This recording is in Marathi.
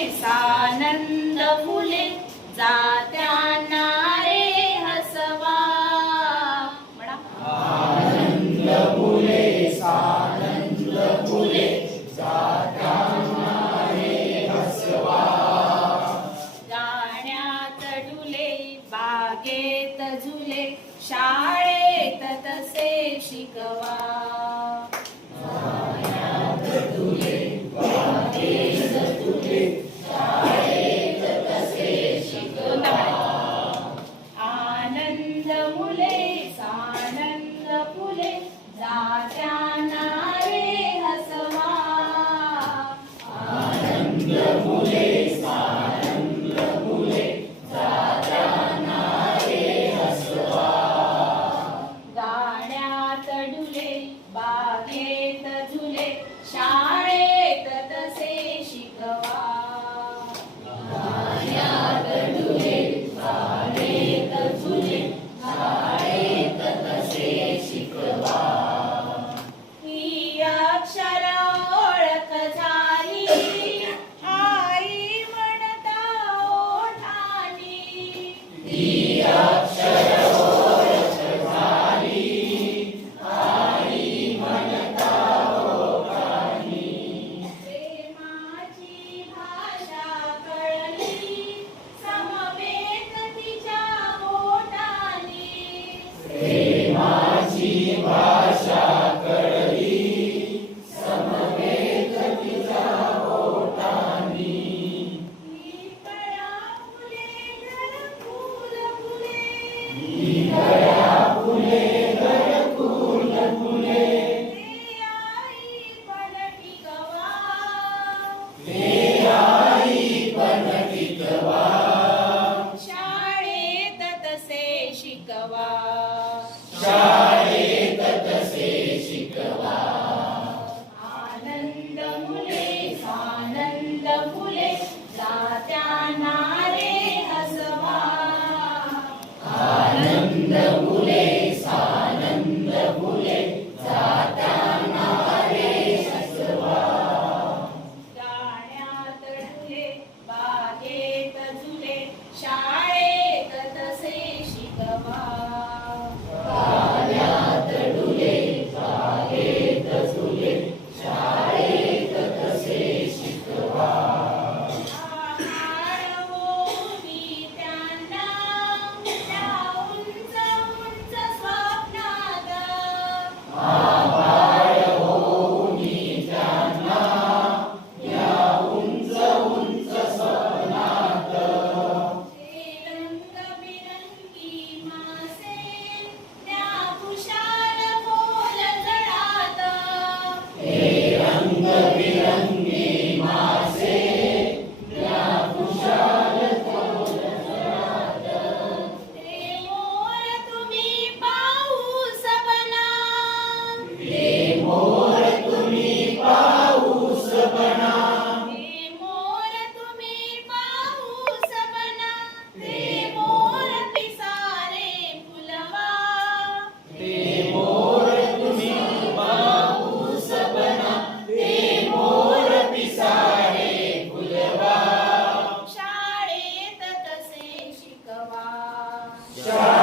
सानंद फुले जात्यांना रे हसवा. म्हणा. गाण्यात डुले बागेत झुले शाळेत तसे शिकवा. दोनदा आनंद मुले सानंद फुले जात्या ही अक्षर ओळख झाली आई म्हणता ओठानी. प्रेमाची भाषा कळली समवेत तिच्या आनंद आनंद